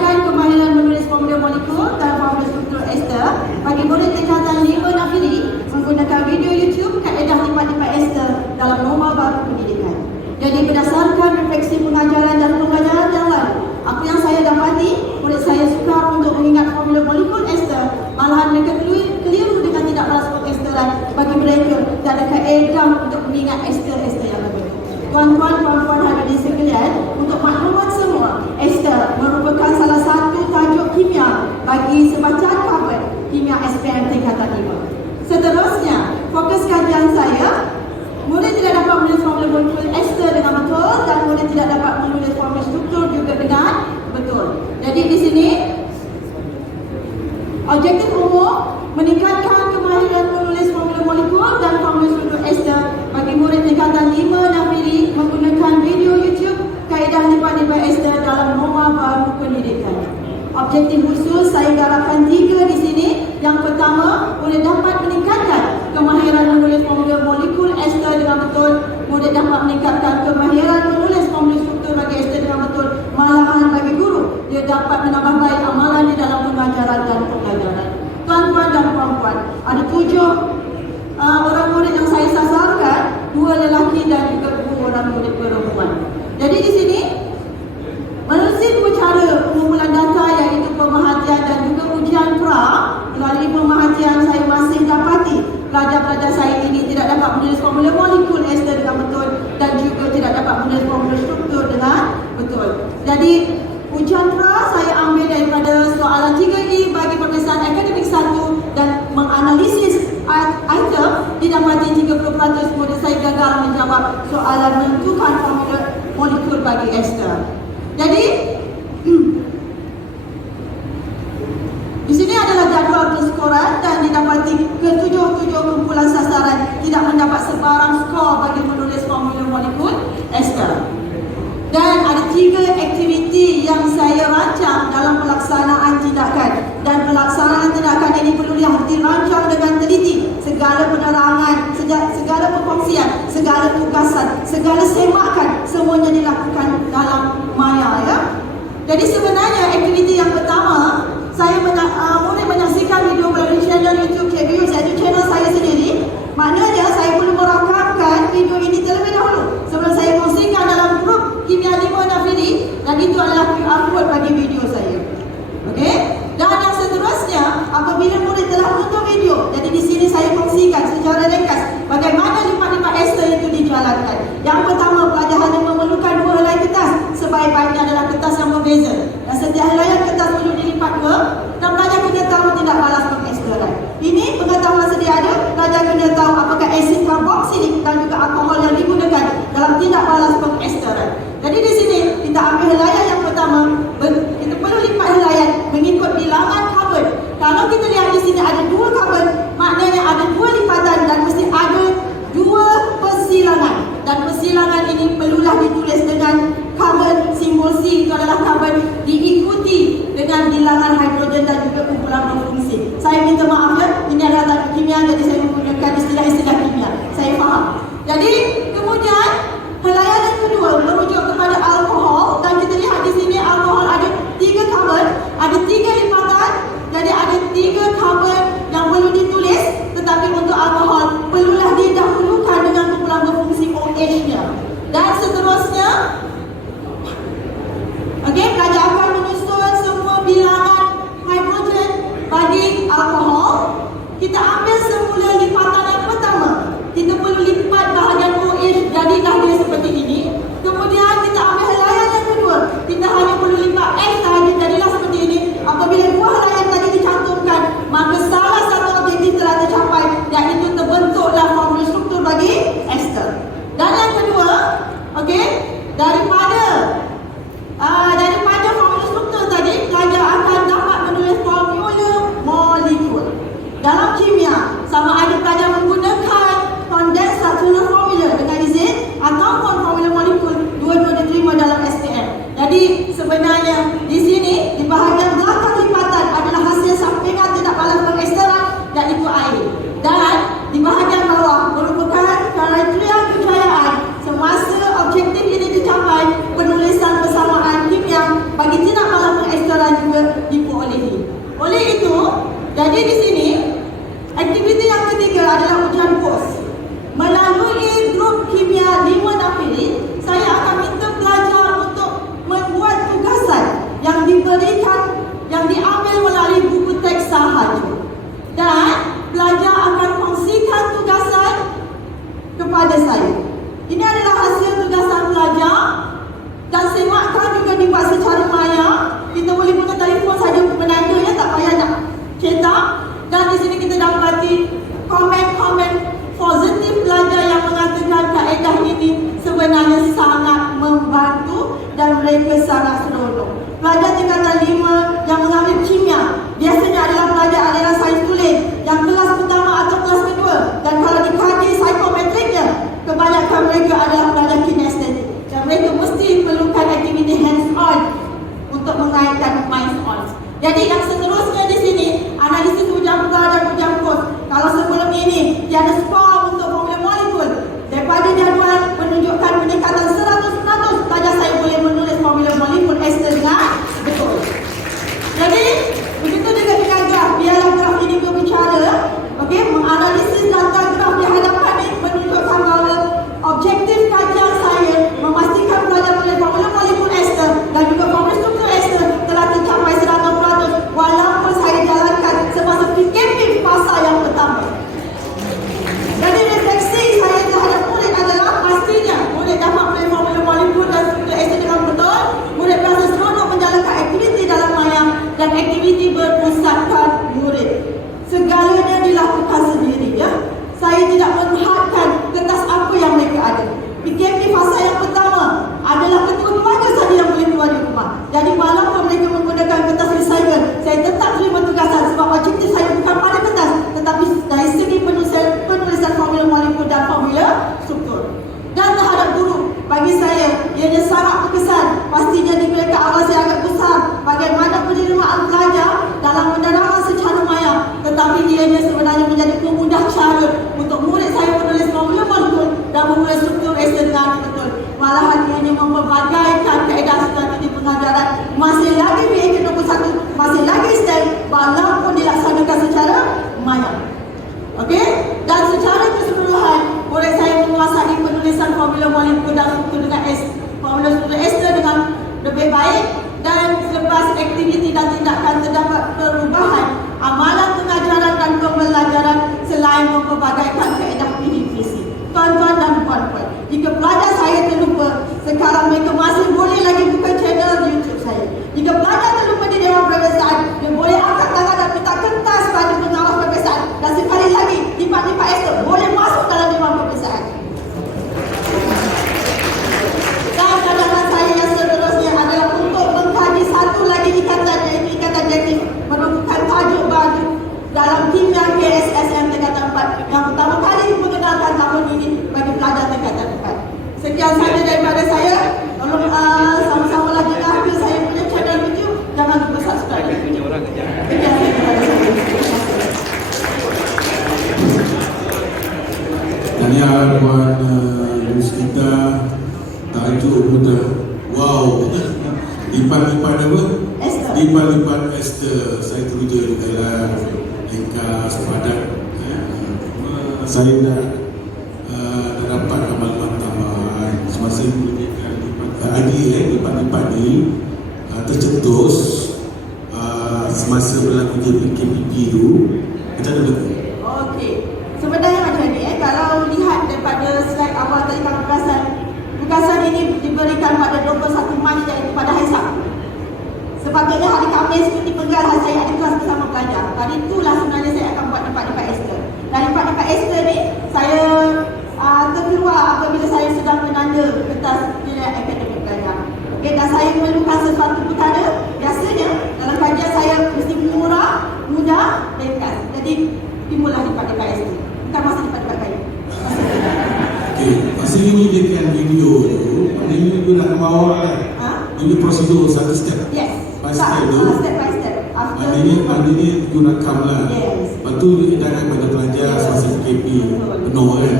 meningkatkan kemahiran menulis formula molekul dan formula struktur ester bagi murid tingkatan 5 Nafiri menggunakan video YouTube kaedah lipat-lipat ester dalam norma baru pendidikan. Jadi berdasarkan refleksi pengajaran dan pembelajaran yang lalu, apa yang saya dapati, murid saya sukar untuk mengingat formula molekul ester, malahan mereka keliru dengan tidak balas pengesteran bagi mereka dan kaedah untuk mengingat ester-ester yang lebih. Tuan-tuan, puan-puan hadirin sekalian, untuk maklumat semua, ester merupakan salah satu tajuk kimia bagi sebacaan cover kimia SPM tingkatan 5. Seterusnya, fokus kajian saya, murid tidak dapat menulis formula molekul ester dengan betul dan murid tidak dapat menulis formula struktur juga dengan betul. Jadi di sini objektif umum meningkatkan kemahiran menulis formula molekul dan formula struktur ester bagi murid tingkatan 5 Nafiri menggunakan video YouTube kaedah lipat-lipat ester dalam norma baru pendidikan. Objektif khusus saya garapkan 3 di sini. Yang pertama, murid dapat meningkatkan kemahiran menulis formula molekul ester dengan betul. Murid dapat meningkatkan kemahiran menulis formula struktur bagi ester dengan betul. Malahan bagi guru, dia dapat menambah baik amalan di dalam pengajaran dan pembelajaran. Tuan-tuan dan puan-puan, ada 7 orang murid yang saya sasarkan, 2 lelaki dan juga 2 orang murid perempuan. Jadi di sini menerusi 2 cara pengumpulan data iaitu pemerhatian dan juga ujian pra. Melalui pemerhatian saya masih dapati pelajar-pelajar saya ini tidak dapat menulis formula molekul ester dengan betul dan juga tidak dapat menulis formula struktur dengan betul. Jadi ujian pra saya ambil daripada soalan 3E bagi peperiksaan akademik 1 dan menganalisis item didapati 30% murid saya gagal menjawab soalan menentukan formula molekul bagi ester. Jadi di sini adalah jadual perskoran dan didapati ke-7 kumpulan sasaran tidak mendapat sebarang skor bagi menulis formula molekul ester. Dan ada 3 aktiviti yang saya rancang dalam pelaksanaan tindakan. Dan pelaksanaan tindakan ini perlu dirancang dengan teliti. Segala penerangan, segala perkongsian, segala tugasan, segala semakan, semuanya dilakukan dalam maya, ya. Jadi sebenarnya aktiviti yang pertama, saya murid menyaksikan video melalui channel YouTube KBU, iaitu channel saya sendiri. Maknanya saya perlu merakamkan video ini terlebih dahulu sebelum saya kongsikan dalam grup Kimia 5 Nafiri, dan itu adalah QR code bagi video saya. Okey? Dan yang seterusnya, apabila murid telah menonton video, jadi di sini saya kongsikan secara ringkas bagaimana lipat-lipat ester itu dijalankan. Yang pertama, pelajar hanya memerlukan 2 helai kertas. Sebaik-baiknya adalah kertas yang berbeza. Dan setiap helai kertas perlu dilipat 2 dan pelajar kena tahu tidak balas pengesteran. Ini pengetahuan sedia ada. Pelajar kena tahu apakah asid karboksilik dan juga alkohol yang digunakan dalam tindak balas pengesteran. Jadi di sini kita ambil helaian yang pertama, kita perlu lipat helaian mengikut bilangan karbon. Kalau kita lihat di sini ada 2 karbon, maknanya ada 2 lipatan dan mesti ada 2 persilangan. Dan persilangan ini perlulah ditulis dengan karbon, simbol C itu adalah karbon, diikuti dengan bilangan hidrogen dan juga kumpulan berfungsi. Saya minta maaf ya, ini adalah tajuk kimia, jadi saya menggunakan istilah-istilah kimia. Saya faham. Jadi kemudian helaian yang kedua merujuk kepada alkohol, dan kita lihat di sini alkohol ada 3 karbon, ada 3 lipatan, jadi ada 3 karbon yang perlu ditulis. Tetapi untuk alkohol perlulah didahulukan dengan kumpulan berfungsi OH-nya. Dan seterusnya, okey, pelajar akan menyusun semua bilangan hidrogen bagi alkohol. Kita ambil semula lipatan yang pertama. Kita perlu lipat bahagian O di sini, aktiviti yang ketiga adalah ujian pos. Melalui grup kimia 5 Dapili, saya akan minta pelajar untuk membuat tugasan yang diberikan, yang diambil melalui buku teks sahaja. Dan pelajar akan kongsikan tugasan kepada saya. Ini adalah hasil tugasan pelajar dan semakkan juga dibuat secara maya. Kita boleh guna telefon saja untuk menandanya, tak payah nak cetak. Dan di sini kita dapati komen-komen positif pelajar yang mengatakan kaedah ini sebenarnya sangat membantu dan mereka sangat seronok. Pelajar tingkatan 5 yang mengambil kimia biasanya adalah pelajar aliran sains tulis yang kelas pertama atau kelas kedua, dan kalau dikaji psikometriknya, kebanyakan mereka adalah pelajar kinestetik dan mereka mesti perlukan aktiviti hands on untuk mengaitkan mind on. Jadi yang seterusnya di sini analisis ujian pegal dan ujian pos. Kalau sebelum ini tiada skor untuk formula molekul, daripada jadual menunjukkan peningkatan 100%, pelajar saya boleh menulis formula molekul ester dengan betul. Jadi begitu juga dengan graf. Biarlah graf ini berbicara, okey, menganalisis data graf di hadapan ini menunjukkan bahawa objektif kajian saya memastikan pelajar menulis formula molekul ester dan juga formula struktur ester telah tercapai 100% walaupun saya jalankan semasa PKP fasa yang pertama. Jadi refleksi saya terhadap murid adalah pastinya murid dapat menulis formula molekul dan struktur ester dengan betul, murid berasa seronok menjalankan aktiviti dalam maya dan aktiviti berpusatkan murid. Segalanya dilakukan sendiri, ya. Saya tidak menghadkan kertas apa yang mereka ada. PKP fasa yang pertama adalah ketua keluarga saja yang boleh keluar di rumah. Jadi walaupun mereka menggunakan kertas recycle, saya tetap terima tugasan sebab objektif saya bukan pada kertas, tetapi dari segi penulisan formula molekul dan formula struktur. Dan terhadap guru, bagi saya ianya sangat berkesan. Pastinya di mereka awal saya agak besar bagaimana penerimaan pelajar dalam penerangan secara maya, tetapi ianya sebenarnya menjadi pemudah cara untuk murid saya menulis formula molekul dan menulis struktur ester dengan betul. Malahan ianya mempelbagaikan kaedah strategi pengajaran, masih lagi BAK nombor 1, masih lagi STEM walaupun dilaksanakan secara maya. Okey? Dan secara keseluruhan, murid saya menguasai penulisan formula molekul dan struktur dengan formula struktur ester dengan lebih baik, dan selepas aktiviti dan tindakan terdapat perubahan amalan pengajaran dan pembelajaran selain mempelbagaikan kaedah PDPC. Tuan-tuan dan puan-puan, jika pelajar saya terlupa, sekarang mereka masih boleh lagi buka channel YouTube saya. Jika pelajar terlupa di Dewan Peperiksaan, dia boleh angkat tangan dan minta kertas pada pengawas peperiksaan. Dan sekali lagi, lipat-lipat ester boleh masuk dalam Dewan Peperiksaan. Dan cadangan saya yang seterusnya adalah untuk mengkaji satu lagi ikatan, iaitu ikatan jaktif, merupakan tajuk baru dalam kimia KSSM tingkatan 4 yang pertama kali mengenalkan tahun ini bagi pelajar tingkatan 4. Sekian saja daripada saya. Tolong sama-sama lagi ambil saya punya channel YouTube. Jangan lupa subscribe. Tahniah Puan Yuskita, tajuk mudah. Wow, lipat-lipat apa? Ester. Lipat-lipat ester. Saya teruja dalam ringkas padat. Saya dah dapat amal-amal tambahan semasa mengerjakan lipat-lipat ni tercetus semasa berlaku JPKPP tu. Macam mana betul? Okey. Sebenarnya macam ni, kalau lihat daripada slide awal tadi kami tugasan ini diberikan pada 21 Mac, iaitu pada hari Sabtu. Sepatutnya hari Khamis itu dipegang saya ada kelas bersama pelajar. Tadi itulah sebenarnya saya akan buat lipat-lipat ester. Dan lipat-lipat ester ni saya terkeluar apabila saya sedang menanda kertas nilai akademik pelajar. Okay, dan saya memerlukan sesuatu perkara, biasanya dalam kajian saya mesti murah, mudah, ringkas. Jadi timbullah lipat-lipat ester. Bukan masa lipat-lipat kayu. Okey, masa ini dia kan video tu, ini tu nak bawa kan? Ini prosedur satu step. Yes. Step tu. Step by step. Maknanya you rakam lah. Yes. Lepas tu you edarkan pada pelajar semasa PKP penuh kan?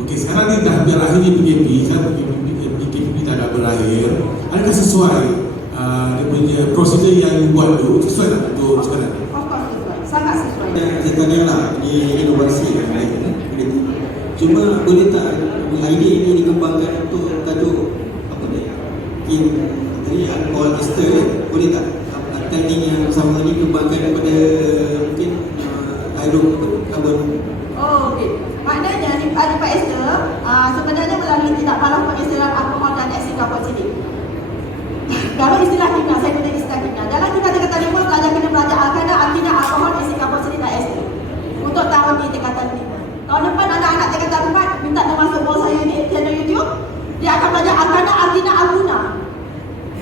Okey, sekarang ni dah berakhir PKP, kan? PKP dah dah berakhir. Adakah sesuai dia punya prosedur yang you buat tu sesuai tak untuk sekarang? Of course sesuai. Sangat sesuai. Saya tanya lah, ini inovasi yang lain kan? Cuma boleh tak idea ini dikembangkan untuk tajuk apa ni? Tadi alkohol ester kan? Boleh tak teknik yang sama ni dikembangkan daripada mungkin hydrocarbon? Oh, okey. Maknanya ni ada Pak Esther, sebenarnya melalui tindak kalah pengisiran alkohol dan eksil karboksilik. Kalau istilah kimia, saya guna istilah kimia. Dalam kita tingkatan 5 pelajar kena belajar alkana, alkina, alkohol, eksil karboksilik dan ester. Untuk tahun ni tingkatan 5. Tahun depan anak-anak tingkatan 4 minta dia masuk bawah saya ni, channel YouTube. Dia akan belajar alkana, alkina, alguna.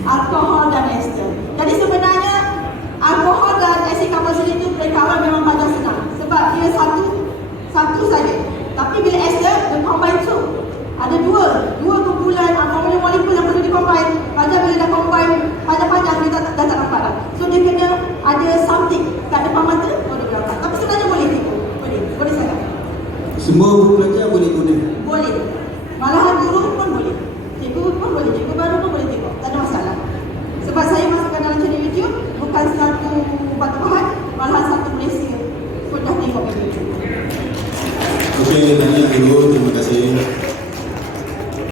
Alkohol dan ester. Jadi sebenarnya alkohol dan eksil karboksilik itu mereka awal memang belajar senang. Sebab dia satu saja. Tapi bila ester, dia combine tu. Ada dua kumpulan molekul yang perlu di-combine. Macam bila dah combine panjang-panjang, dia dah tak nampak dah. So dia kena ada something kat depan mata, boleh berangkat. Tapi sebenarnya boleh tipu. Boleh sangat. Semua pelajar boleh guna